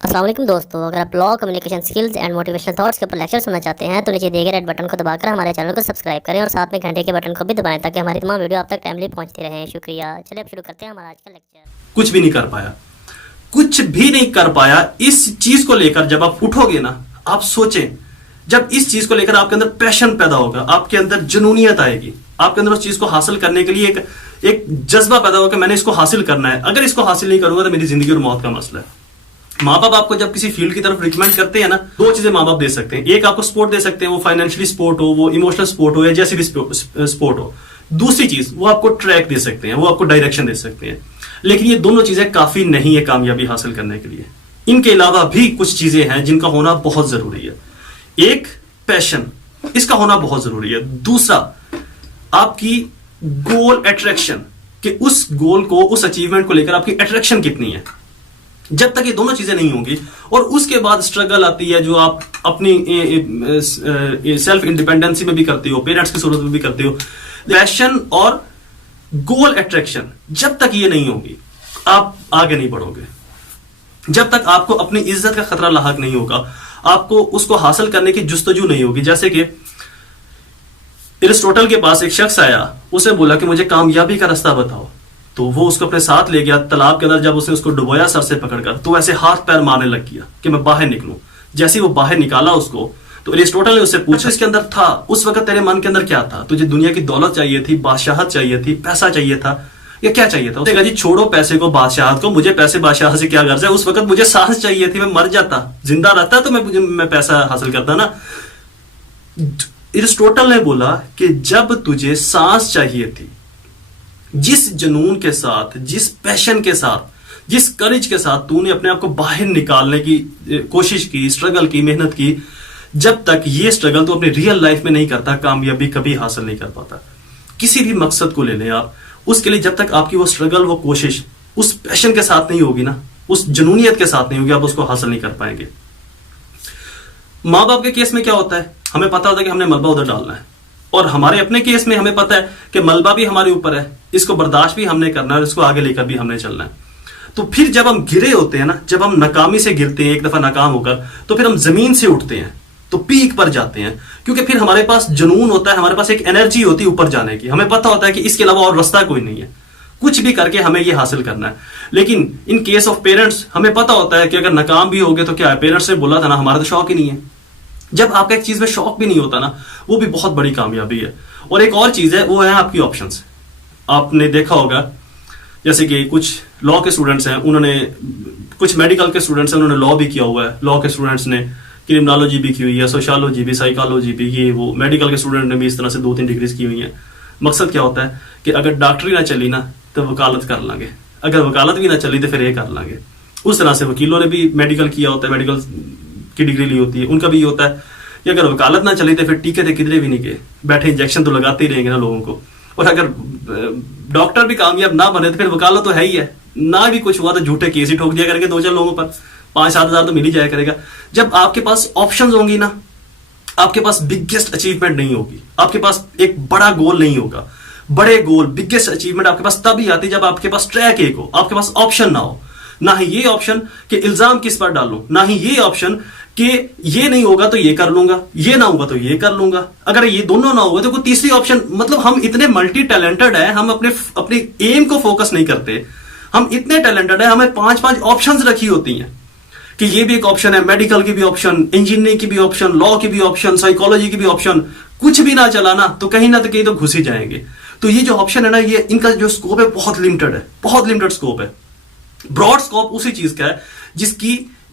अस्सलाम वालेकुम दोस्तों, अगर आप law communication skills and motivational thoughts के ऊपर लेक्चर सुनना चाहते हैं तो नीचे दिए गए रेड बटन को दबाकर हमारे चैनल को सब्सक्राइब करें और साथ में घंटे के बटन को भी दबाएं ताकि हमारी तमाम वीडियो आप तक टाइमली पहुंचती रहें। शुक्रिया। चलिए अब शुरू करते हैं हमारा आज का लेक्चर। कुछ भी नहीं कर पाया, कुछ भी नहीं कर पाया। इस चीज को लेकर जब आप उठोगे ना, आप सोचें, जब इस चीज को लेकर आपके अंदर पैशन पैदा होगा, आपके अंदर जुनूनियत आएगी, आपके अंदर उस चीज को हासिल करने के लिए एक जज्बा पैदा होगा कि मैंने इसको हासिल करना है। अगर इसको हासिल नहीं करूंगा तो मेरी जिंदगी और मौत का मसला है। माँ बाप आपको जब किसी फील्ड की तरफ रिकमेंड करते हैं ना, दो चीजें माँ बाप दे सकते हैं। एक आपको सपोर्ट दे सकते हैं, वो फाइनेंशियली सपोर्ट हो, वो इमोशनल सपोर्ट हो, या जैसी भी सपोर्ट हो। दूसरी चीज, वो आपको ट्रैक दे सकते हैं, वो आपको डायरेक्शन दे सकते हैं। लेकिन ये दोनों चीजें काफी नहीं है कामयाबी हासिल करने के लिए। इनके अलावा भी कुछ चीजें हैं जिनका होना बहुत जरूरी है। एक, पैशन, इसका होना बहुत जरूरी है। दूसरा, आपकी गोल अट्रैक्शन, कि उस गोल को, उस अचीवमेंट को लेकर आपकी अट्रैक्शन कितनी है। जब तक ये दोनों चीजें नहीं होंगी, और उसके बाद स्ट्रगल आती है जो आप अपनी सेल्फ इंडिपेंडेंसी में भी करते हो, पेरेंट्स की सूरत में भी करते हो। पैशन और गोल अट्रैक्शन जब तक ये नहीं होगी, आप आगे नहीं बढ़ोगे। जब तक आपको अपनी इज्जत का खतरा लाहक नहीं होगा, आपको उसको हासिल करने की जुस्तजू नहीं होगी। जैसे कि एरिस्टोटल के पास एक शख्स आया, उसे बोला कि मुझे कामयाबी का रास्ता बताओ, तो वो उसको अपने साथ ले गया तालाब के अंदर। जब उसने उसको डुबोया सर से पकड़कर, तो ऐसे हाथ पैर मारने लग गया कि मैं बाहर निकलूं। जैसे ही वो बाहर निकाला उसको, तो एरिस्टोटल ने उससे पूछा, इसके अंदर था, उस वक्त तेरे मन के अंदर क्या था? तुझे दुनिया की दौलत चाहिए थी, बादशाहत चाहिए थी, पैसा चाहिए था, या क्या चाहिए था? उसने कहा, जी छोड़ो पैसे को, बादशाहत को, मुझे पैसे बादशाह से क्या गर्ज है। उस वक्त मुझे सांस चाहिए थी, मैं मर जाता, जिंदा रहता तो मैं पैसा हासिल करता ना। एरिस्टोटल ने बोला कि जब तुझे सांस चाहिए थी, जिस जुनून के साथ, जिस पैशन के साथ, जिस करेज के साथ तूने अपने आप को बाहर निकालने की कोशिश की, स्ट्रगल की, मेहनत की, जब तक ये स्ट्रगल तू अपनी रियल लाइफ में नहीं करता, कामयाबी कभी हासिल नहीं कर पाता। किसी भी मकसद को ले लें आप, उसके लिए जब तक आपकी वो स्ट्रगल, वो कोशिश उस पैशन के साथ नहीं होगी ना, उस जुनूनियत के साथ नहीं होगी, आप उसको हासिल नहीं कर पाएंगे। माँ बाप के केस में क्या होता है, हमें पता होता है कि हमने मलबा उधर डालना है, और हमारे अपने केस में हमें पता है कि मलबा भी हमारे ऊपर है, इसको बर्दाश्त भी हमने करना है, इसको आगे लेकर भी हमने चलना है। तो फिर जब हम गिरे होते हैं ना, जब हम नाकामी से गिरते हैं, एक दफा नाकाम होकर, तो फिर हम जमीन से उठते हैं, तो पीक पर जाते हैं, क्योंकि फिर हमारे पास जुनून होता है, हमारे पास एक एनर्जी होती है ऊपर जाने की। हमें पता होता है कि इसके अलावा और रास्ता कोई नहीं है, कुछ भी करके हमें ये हासिल करना है। लेकिन इन केस ऑफ पेरेंट्स, हमें पता होता है कि अगर नाकाम भी हो गए तो क्या है, पेरेंट्स ने बोला था ना, हमारा तो शौक ही नहीं है। जब आपका एक चीज में शौक भी नहीं होता ना, वो भी बहुत बड़ी कामयाबी है। और एक और चीज है, वो है आपकी ऑप्शंस। आपने देखा होगा, जैसे कि कुछ लॉ के स्टूडेंट्स हैं, उन्होंने, कुछ मेडिकल के स्टूडेंट्स हैं, उन्होंने लॉ भी किया हुआ है। लॉ के स्टूडेंट्स ने क्रिमिनोलॉजी भी की हुई है, सोशियोलॉजी भी, साइकोलॉजी भी, ये वो। मेडिकल के स्टूडेंट ने भी इस तरह से 2-3 डिग्रीज की हुई है। मकसद क्या होता है कि अगर डॉक्टरी ना चली ना, तो वकालत कर लांगे, अगर वकालत भी ना चली तो फिर ये कर लांगे। उस तरह से वकीलों ने भी मेडिकल किया होता है, मेडिकल की डिग्री ली होती है, उनका भी ये होता है कि अगर वकालत ना चली तो फिर टीके थे किधरे भी नहीं गए, बैठे इंजेक्शन तो लगाते ही रहेंगे ना लोगों को। और अगर डॉक्टर भी कामयाब ना बने तो फिर वकालत तो है ही है, ना भी कुछ हुआ तो झूठे केस ही ठोक दिया करेंगे 2-4 लोगों पर, 5-7 हज़ार तो मिल ही जाया करेगा। जब आपके पास ऑप्शंस होंगी ना, आपके पास बिगेस्ट अचीवमेंट नहीं होगी, आपके पास एक बड़ा गोल नहीं होगा। बड़े गोल, बिगेस्ट अचीवमेंट आपके पास तभी आती जब आपके पास ट्रैक एक हो, आपके पास ऑप्शन ना हो। ना ही ये ऑप्शन कि इल्जाम किस पर डालूं, ना ही ये ऑप्शन कि ये नहीं होगा तो ये कर लूंगा, ये ना होगा तो ये कर लूंगा। अगर ये दोनों ना होगा तो कोई तीसरी ऑप्शन, मतलब हम इतने मल्टी टैलेंटेड है, हम अपने एम को फोकस नहीं करते। हम इतने टैलेंटेड है, हमें 5-5 ऑप्शंस रखी होती हैं कि ये भी एक ऑप्शन है, मेडिकल की भी ऑप्शन, इंजीनियरिंग की भी ऑप्शन, लॉ की भी ऑप्शन, साइकोलॉजी की भी ऑप्शन। कुछ भी ना चलाना तो कहीं तो घुस ही जाएंगे। तो ये जो ऑप्शन है ना, ये इनका जो स्कोप है बहुत लिमिटेड है, बहुत लिमिटेड स्कोप है। ब्रॉड स्कोप उसी चीज का है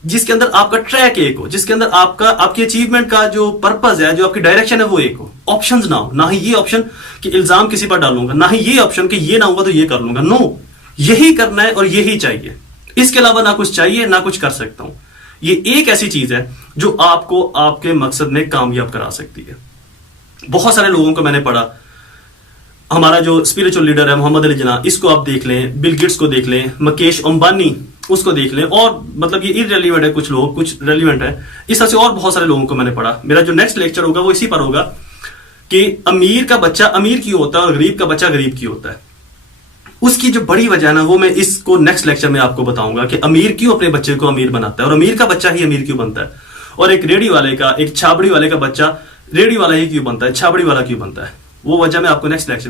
जिसके अंदर आपका ट्रैक एक हो, जिसके अंदर आपकी अचीवमेंट का जो पर्पस है, जो आपकी डायरेक्शन है, वो एक हो। ऑप्शंस ना हो, ना ही ये ऑप्शन कि इल्जाम किसी पर डालूंगा, ना ही ये ऑप्शन कि ये ना होगा तो ये कर लूंगा। नो, यही करना है और यही चाहिए, इसके अलावा ना कुछ चाहिए, ना कुछ कर सकता हूं। ये एक ऐसी चीज है जो आपको आपके मकसद में कामयाब करा सकती है। बहुत सारे लोगों को मैंने पढ़ा, हमारा जो स्पिरिचुअल लीडर है मोहम्मद अली जिन्ना, इसको आप देख लें, बिल गेट्स को देख लें, मुकेश अंबानी, उसको देख लें, और मतलब ये इररिलेवेंट है कुछ लोग, कुछ रेलिवेंट है। इस तरह से और बहुत सारे लोगों को मैंने पढ़ा। मेरा जो नेक्स्ट लेक्चर होगा वो इसी पर होगा कि अमीर का बच्चा अमीर क्यों होता है और गरीब का बच्चा गरीब क्यों होता है। उसकी जो बड़ी वजह है ना, वो मैं इसको नेक्स्ट लेक्चर में आपको बताऊंगा कि अमीर क्यों अपने बच्चे को अमीर बनाता है और अमीर का बच्चा ही अमीर क्यों बनता है, और एक रेडी वाले का, एक छाबड़ी वाले का बच्चा रेडी वाला ही क्यों बनता है, छाबड़ी वाला क्यों बनता है। वो वजह मैं आपको नेक्स्ट लेक्चर